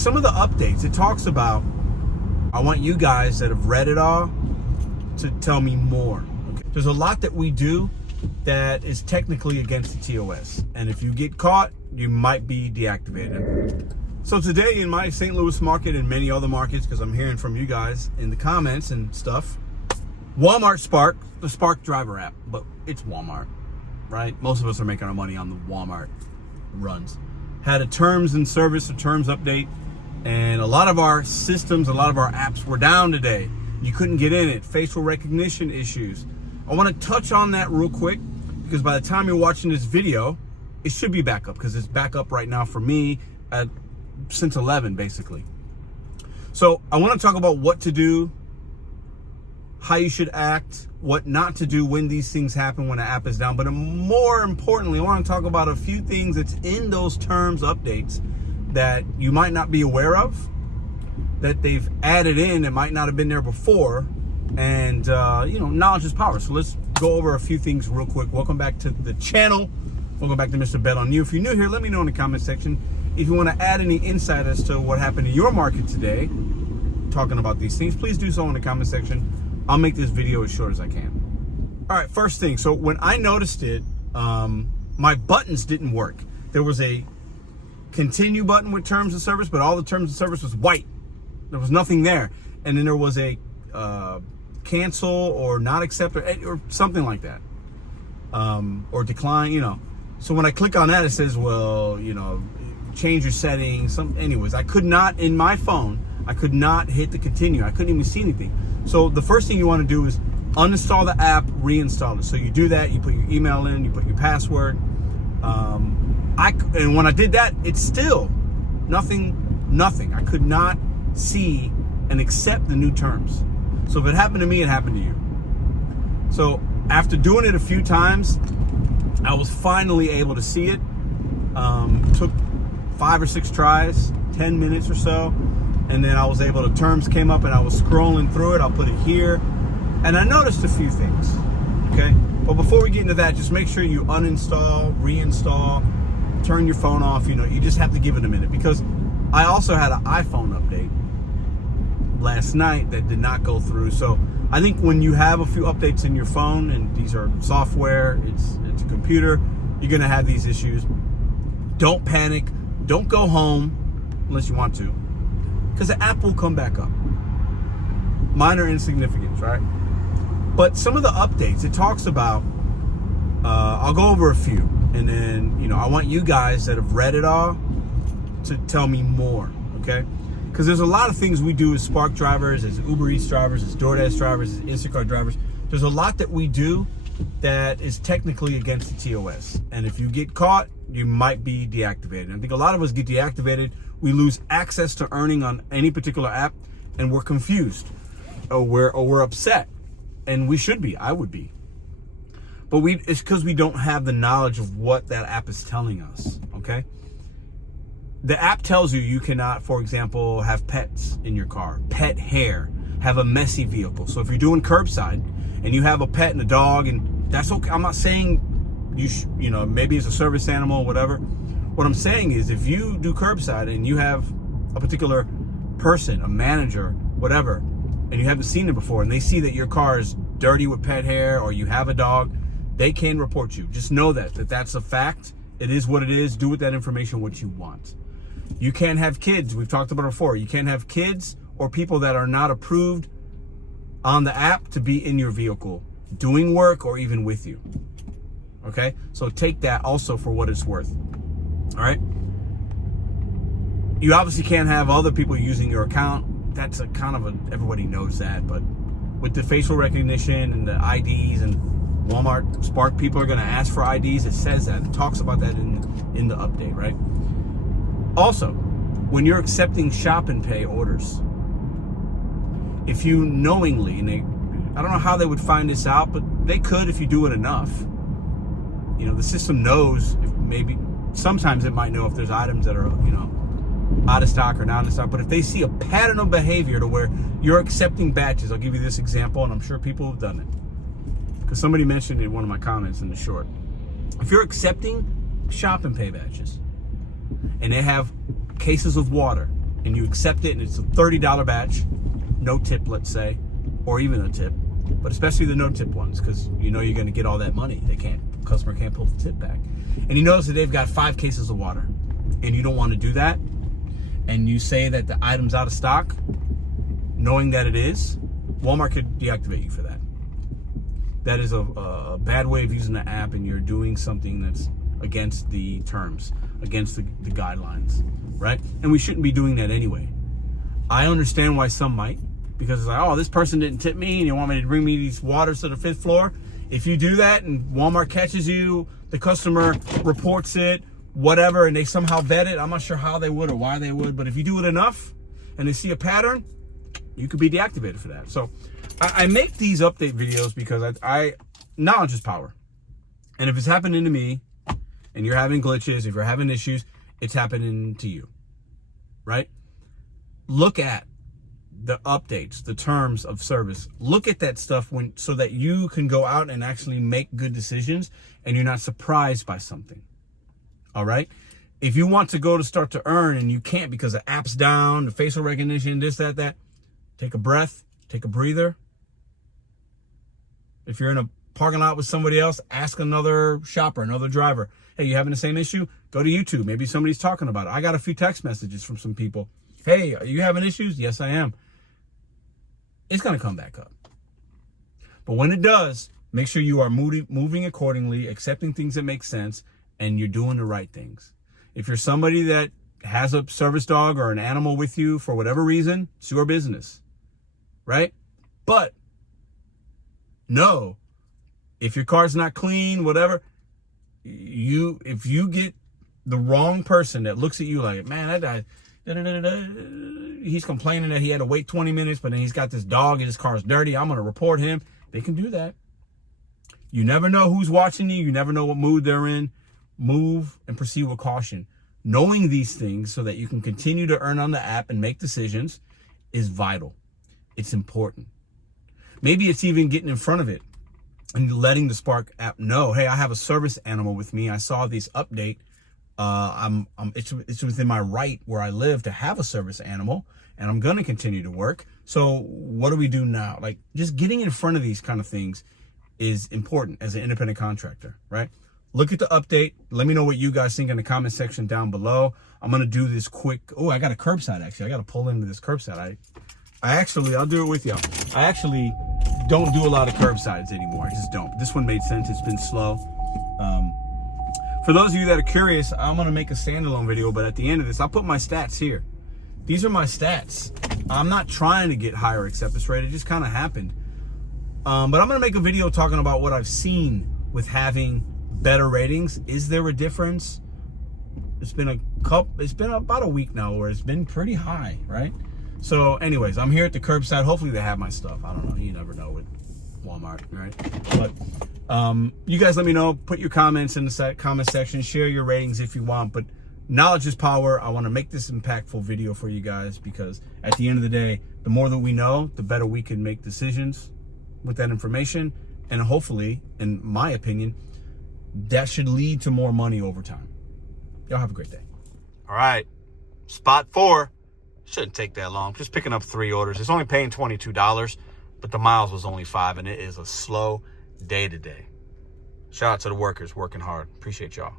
some of the updates, it talks about, I want you guys that have read it all to tell me more. Okay. There's a lot that we do that is technically against the TOS. And if you get caught, you might be deactivated. So today in my St. Louis market and many other markets, because I'm hearing from you guys in the comments and stuff, Walmart Spark, the Spark driver app, but it's Walmart, right? Most of us are making our money on the Walmart runs. Had a terms and service, a terms update, and a lot of our systems, a lot of our apps were down today. You couldn't get in it, facial recognition issues. I want to touch on that real quick because by the time you're watching this video, it should be back up because it's back up right now for me since 11 basically. So I want to talk about what to do, how you should act, what not to do when these things happen when an app is down. But more importantly, I want to talk about a few things that's in those terms updates that you might not be aware of, that they've added in that might not have been there before. And knowledge is power. So let's go over a few things real quick. Welcome back to the channel. Welcome back to Mr.BetonYou. If you're new here, let me know in the comment section if you want to add any insight as to what happened in your market today talking about these things. Please do so in the comment section. I'll make this video as short as I can. All right, first thing. So when I noticed it, my buttons didn't work. There was a continue button with terms of service, but all the terms of service was white. There was nothing there. And then there was a cancel or not accept or something like that, or decline, So when I click on that, it says, well, change your settings. Anyways, I could not, in my phone, I could not hit the continue. I couldn't even see anything. So the first thing you want to do is uninstall the app, reinstall it. So you do that, you put your email in, you put your password. And when I did that, it's still nothing. I could not see and accept the new terms. So if it happened to me, it happened to you. So after doing it a few times, I was finally able to see it. Took 5 or 6 tries, 10 minutes or so. And then I was able to, terms came up and I was scrolling through it. I'll put it here. And I noticed a few things, okay? But before we get into that, just make sure you uninstall, reinstall, turn your phone off. You just have to give it a minute because I also had an iPhone update last night that did not go through. So I think when you have a few updates in your phone, and these are software, it's a computer, you're gonna have these issues. Don't panic. Don't go home unless you want to, because the app will come back up. Minor insignificance, right? But some of the updates, it talks about, I'll go over a few, and then, I want you guys that have read it all to tell me more, okay? Because there's a lot of things we do as Spark drivers, as Uber Eats drivers, as DoorDash drivers, as Instacart drivers. There's a lot that we do that is technically against the TOS. And if you get caught, you might be deactivated. I think a lot of us get deactivated. We lose access to earning on any particular app, and we're confused, or we're upset. And we should be. I would be. But it's because we don't have the knowledge of what that app is telling us, okay? The app tells you cannot, for example, have pets in your car, pet hair, have a messy vehicle. So if you're doing curbside and you have a pet and a dog, and that's okay. I'm not saying maybe it's a service animal or whatever. What I'm saying is if you do curbside and you have a particular person, a manager, whatever, and you haven't seen it before, and they see that your car is dirty with pet hair or you have a dog, they can report you. Just know that's a fact. It is what it is. Do with that information what you want. You can't have kids. We've talked about it before. You can't have kids or people that are not approved on the app to be in your vehicle, doing work or even with you. Okay? So take that also for what it's worth. All right? You obviously can't have other people using your account. That's everybody knows that. But with the facial recognition and the IDs and Walmart Spark, people are going to ask for IDs. It says that. It talks about that in the update, right? Also, when you're accepting shop and pay orders, if you knowingly, and I don't know how they would find this out, but they could if you do it enough. The system knows if maybe sometimes it might know if there's items that are, out of stock or not in stock. But if they see a pattern of behavior to where you're accepting batches, I'll give you this example, and I'm sure people have done it because somebody mentioned it in one of my comments in the short. If you're accepting shop and pay batches, and they have cases of water, and you accept it and it's a $30 batch, no tip, let's say, or even a tip, but especially the no tip ones, because you know you're going to get all that money. Customer can't pull the tip back. And you notice that they've got 5 cases of water, and you don't want to do that, and you say that the item's out of stock, knowing that it is, Walmart could deactivate you for that. That is a bad way of using the app, and you're doing something that's against the terms, against the guidelines, right? And we shouldn't be doing that anyway. I understand why some might, because it's like, oh, this person didn't tip me and you want me to bring me these waters to the 5th floor. If you do that and Walmart catches you, the customer reports it, whatever, and they somehow vet it, I'm not sure how they would or why they would, but if you do it enough and they see a pattern, you could be deactivated for that. So I make these update videos because I knowledge is power. And if it's happening to me and you're having glitches, if you're having issues, it's happening to you, right? Look at the updates, the terms of service. Look at that stuff so that you can go out and actually make good decisions and you're not surprised by something. All right? If you want to go to start to earn and you can't because the app's down, the facial recognition, this, that, take a breath, take a breather. If you're in a parking lot with somebody else, ask another shopper, another driver, hey, you having the same issue? Go to YouTube. Maybe somebody's talking about it. I got a few text messages from some people. Hey, are you having issues? Yes, I am. It's going to come back up. But when it does, make sure you are moving accordingly, accepting things that make sense, and you're doing the right things. If you're somebody that has a service dog or an animal with you for whatever reason, it's your business, right? But no, if your car's not clean, whatever, if you get the wrong person that looks at you like, man, that guy, he's complaining that he had to wait 20 minutes, but then he's got this dog and his car's dirty, I'm going to report him. They can do that. You never know who's watching you. You never know what mood they're in. Move and proceed with caution. Knowing these things so that you can continue to earn on the app and make decisions is vital. It's important. Maybe it's even getting in front of it and letting the Spark app know, hey, I have a service animal with me. I saw this update. It's within my right where I live to have a service animal, and I'm going to continue to work. So what do we do now? Like, just getting in front of these kind of things is important as an independent contractor, right? Look at the update. Let me know what you guys think in the comment section down below. I'm going to do this quick. Oh, I got a curbside, actually. I got to pull into this curbside. I'll do it with y'all. I actually don't do a lot of curbsides anymore. I just don't. This one made sense. It's been slow. For those of you that are curious, I'm going to make a standalone video, but at the end of this, I'll put my stats here. These are my stats. I'm not trying to get higher acceptance rate. It just kind of happened. But I'm going to make a video talking about what I've seen with having better ratings. Is there a difference? It's been about a week now where it's been pretty high, right? So anyways, I'm here at the curbside. Hopefully they have my stuff. I don't know. You never know with Walmart, right? But you guys let me know. Put your comments in the comment section. Share your ratings if you want. But knowledge is power. I want to make this impactful video for you guys because at the end of the day, the more that we know, the better we can make decisions with that information. And hopefully, in my opinion, that should lead to more money over time. Y'all have a great day. All right. Spot 4. Shouldn't take that long. Just picking up 3 orders. It's only paying $22, but the miles was only 5, and it is a slow day today. Shout out to the workers working hard. Appreciate y'all.